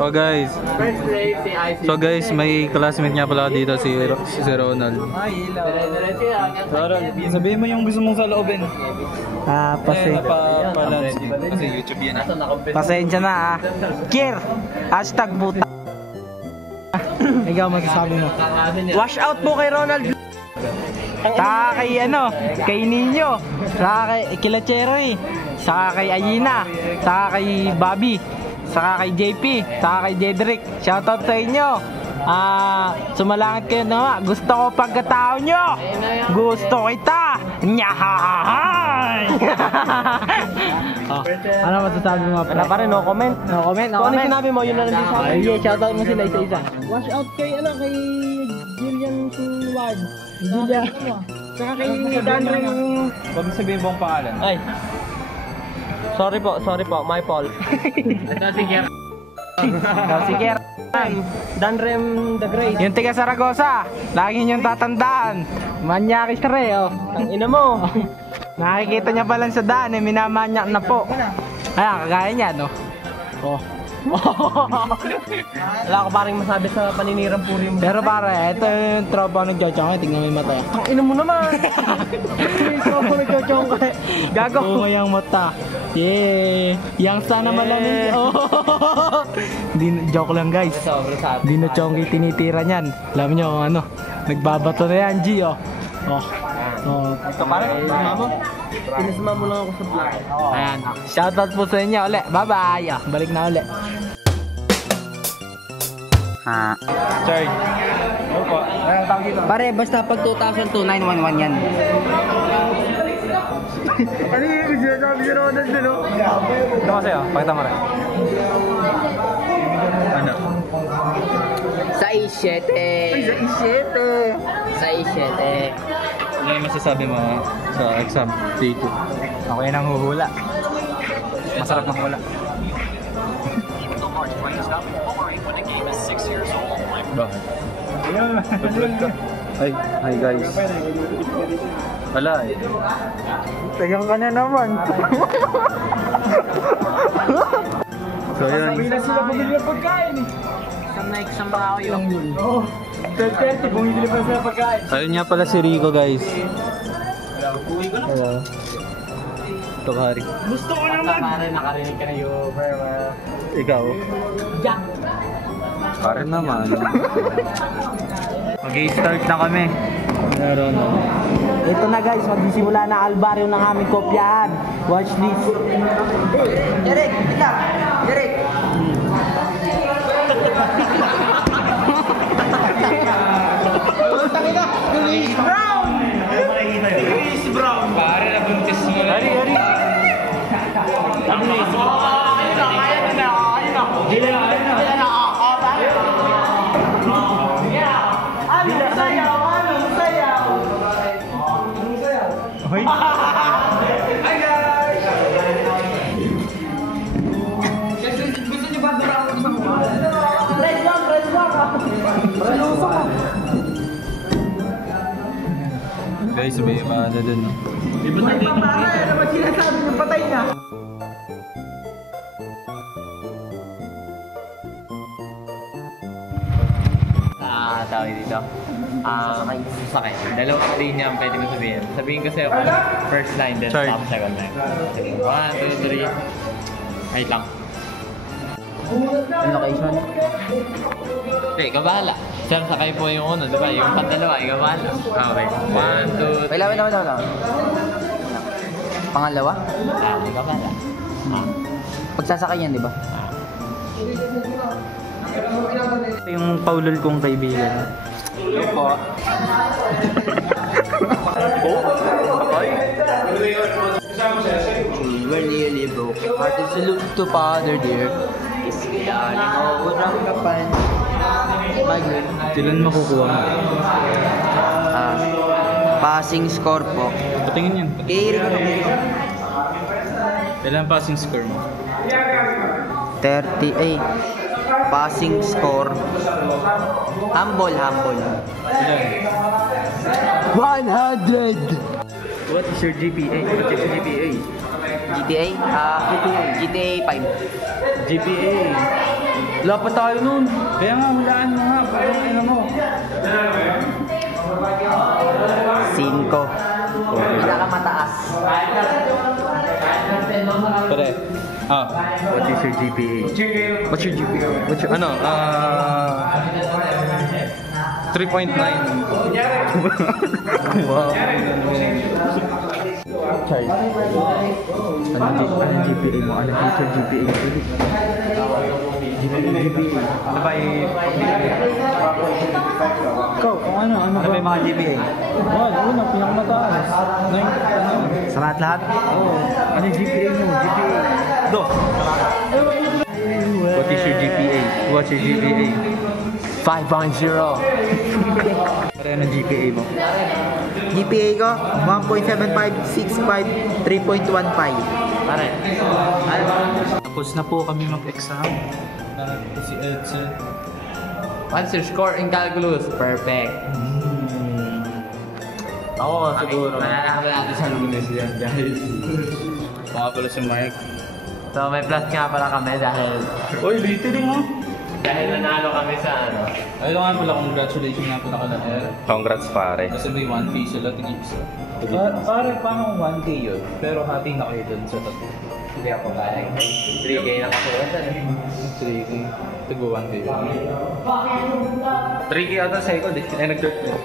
Oh guys. First place si IC. So guys, may classmate niya pala dito si Ronald. Ay, hello. Ronald, sabihin mo yung gusto mong saloobin. Kasi YouTube yan. Pasensya na ah. Kier! Hashtag buta. Ikaw masasabi mo. Wash out po kay Ronald. Saka kay kay Nino. Saka kay Kila Cherry. Saka kay Ayina. Saka kay Bobby. Saka kay JP. Saka kay Jedrick. Shoutout sa inyo. Sumalangit kayo na. Gusto ko pagkatao nyo. Gusto kita. Nyahahay. Ano masasabi mo? Wala pa rin, no comment. No comment, no comment. Kung ano sinabi mo, yun na lang din sa akin. Ay, shoutout mo sila isa-isa. Wash out kay Jillian Ward. Jillian. Saka kay Danre. Huwag mo sabihin buong pangalan. Ay. Sorry po, my fault. Ito si Kier. Si Kier. Danrem the Great. Yung tiga Saragosa, lagi niyong tatandaan. Manyakis re, oh. Ang ina mo. Nakikita niya pa lang sa daan, minamanyak na po. Ayan, kagaya niya, no? Oh. Wala ko parang masabi sa paninirang puri mo. Pero pare, ito yung tropa nagchochong. Tingnan mo yung mata. Ang ina mo naman. Yung tropa nagchochong. Gago. Umayang mata. Yeah. Yang sana malamin. Oh. Joke lang guys. Di na chonggi tinitira niyan. Alam niyo kung ano. Nagbabato na yan, G, oh. Oh. Ito pare, mama. Pinasama mo lang ako sa vlog. Ayan. Shoutout po sa inyo ulit. Bye-bye. Balik na ulit. Charge. Opo. Pare, basta pag 2002, 911 yan. Ano yung sinasabi si Ronald din, no? Ito kasi, oh. Pakita mo rin. Ano? Sa isyete. Sa isyete. Ano yung masasabi mo sa exam day 2? Ako yan ang huhula. Masarap manghula. Bakit? Nag-vlog ka. Hi guys. Wala eh. Tayang ka na naman. So yun. Sabi na sila bumili ng pagkain eh. Exam ba ako yung yun? Oo. 12:30, bumili pa sila pagkain. Ayun nga pala si Rico guys. Hello. Ito Hari. Gusto ko naman. Pare, nakarinig ka na yung Ikaw? Jack. Pare naman. Mag-i-start na kami. Meron na. Ito na guys, magsisimula na albaryo ng aming kopyahan. Watch this. Derek, ika! Derek! Chris Brown! Chris Brown! Pare na buntis mo lang. Hari! Hoy! Hi guys! Gusto niyo ba dura ako sa mukha? Press one! Preluso ka! Guys, may iba na dun. Patay pa pare! Ano ba sinasabi niyo? Patay na! tawag dito. Sakit. Dalawang linya ang pwede mo sabihin. Sabihin ko sa'yo first line, then Sorry. stop second line. 1, 2, 3. Wait lang. Ang location? Okay, ikaw bahala. Sir, sakay po yung una, diba? Yung pangalawa, ikaw bahala. Okay. 1, 2, 3. Wait lang. Pangalawa? Ikaw bahala. Pagsasakay yan, di ba? Ito yung paulol kong kaibigan. Ito po. When nearly broke, heart is salute to Father dear. Iskilali mo unang kapan. Migraine. Kailan makukuha? Passing score po. Patingin yan. Kairin ko. Kailan passing score mo? 38. Passing score. Humble. Ilan? 100. What is your GPA? What is your GPA? GTA? GTA 5. GPA. Wala pa tayo nun. Kaya nga, hulaan mo nga. Parang ano mo. 5. Pinakamataas. Pare. What is your GPA? What's your GPA? What's your, 3.9. Wow. Charles. Anong GPA mo? Anong future GPA mo? GPA. Ano ba Ikaw, kung ano ba yung mga GPA? Una, pinakamataas. Sa lahat-lahat? Oo. Ano yung GPA mo? GPA. Do. What is your GPA? What's your GPA? 5.0. Pare, anong GPA mo? GPA ko, 1.7565, 3.15. Pare. Tapos na po kami mag-exam. Si Edson. What's your score in calculus? Perfect. Ako siguro. Malalaman natin sa lunes yan, guys. Baka pala si Mike. So may plus nga pala kami dahil Littering mo. nanalo kami sa ano. Ay, nga pala, congratulations nga pala ka na. Congrats pare. Kasi may 1K sila, tig-isa. Pare, paano 1K yun? Pero hati na kayo dun sa tatlo. Hindi ako galing. 3K na kasulat. 3K. Tigo 1K. 3K ata sa ikaw, di. Ay, nag-dirt mo.